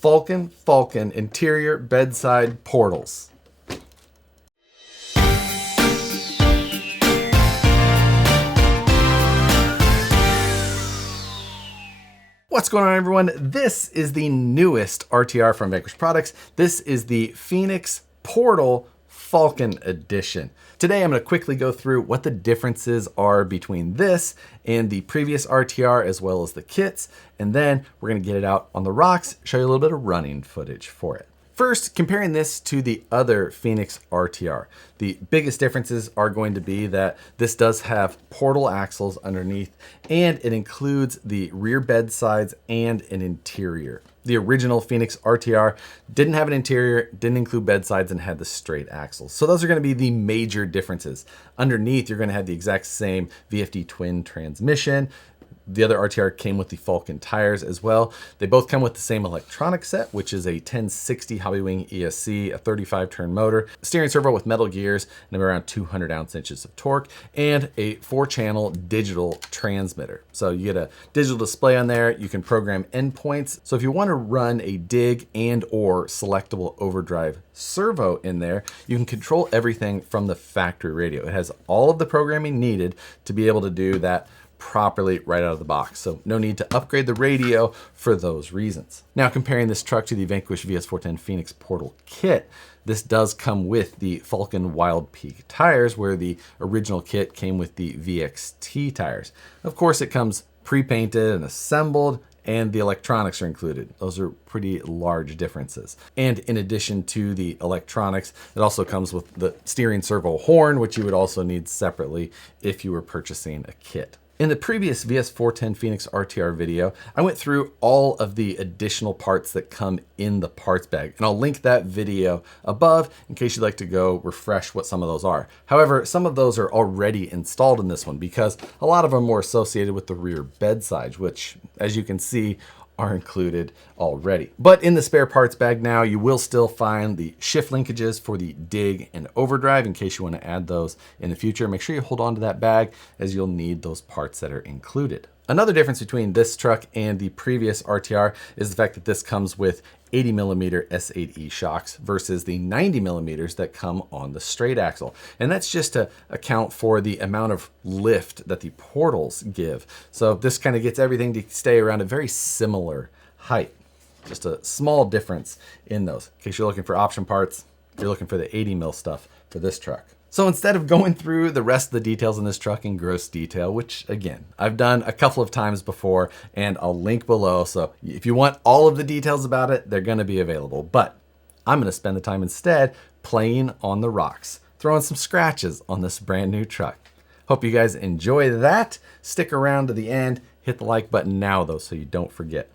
Falken interior bedside portals. What's going on, everyone? This is the newest RTR from Vanquish products. This is the Phoenix Portal Falken Edition. Today I'm going to quickly go through what the differences are between this and the previous RTR as well as the kits, and then we're going to get it out on the rocks, show you a little bit of running footage for it. First, comparing this to the other Phoenix RTR, the biggest differences are going to be that this does have portal axles underneath, and it includes the rear bed sides and an interior. The original Phoenix RTR didn't have an interior, didn't include bed sides, and had the straight axles. So those are going to be the major differences. Underneath, you're going to have the exact same VFD twin transmission. The other RTR came with the Falken tires as well. They both come with the same electronic set, which is a 1060 Hobbywing ESC, a 35-turn motor, steering servo with metal gears, and around 200 ounce-inches of torque, and a 4-channel digital transmitter. So you get a digital display on there. You can program endpoints. So if you want to run a dig and or selectable overdrive servo in there, you can control everything from the factory radio. It has all of the programming needed to be able to do that properly right out of the box. So no need to upgrade the radio for those reasons. Now, comparing this truck to the Vanquish VS410 Phoenix Portal kit, this does come with the Falken Wild Peak tires, where the original kit came with the VXT tires. Of course, it comes pre-painted and assembled, and the electronics are included. Those are pretty large differences. And in addition to the electronics, it also comes with the steering servo horn, which you would also need separately if you were purchasing a kit. In the previous VS410 Phoenix RTR video, I went through all of the additional parts that come in the parts bag, and I'll link that video above in case you'd like to go refresh what some of those are. However, some of those are already installed in this one because a lot of them were associated with the rear bed sides, which, as you can see, are included already. But in the spare parts bag now, you will still find the shift linkages for the dig and overdrive in case you want to add those in the future. Make sure you hold on to that bag as you'll need those parts that are included. Another difference between this truck and the previous RTR is the fact that this comes with 80mm S8E shocks versus the 90mm that come on the straight axle. And that's just to account for the amount of lift that the portals give. So this kind of gets everything to stay around a very similar height. Just a small difference in those. In case you're looking for option parts, you're looking for the 80mm stuff for this truck. So instead of going through the rest of the details in this truck in gross detail, which again, I've done a couple of times before and I'll link below. So if you want all of the details about it, they're going to be available. But I'm going to spend the time instead playing on the rocks, throwing some scratches on this brand new truck. Hope you guys enjoy that. Stick around to the end. Hit the like button now though, so you don't forget.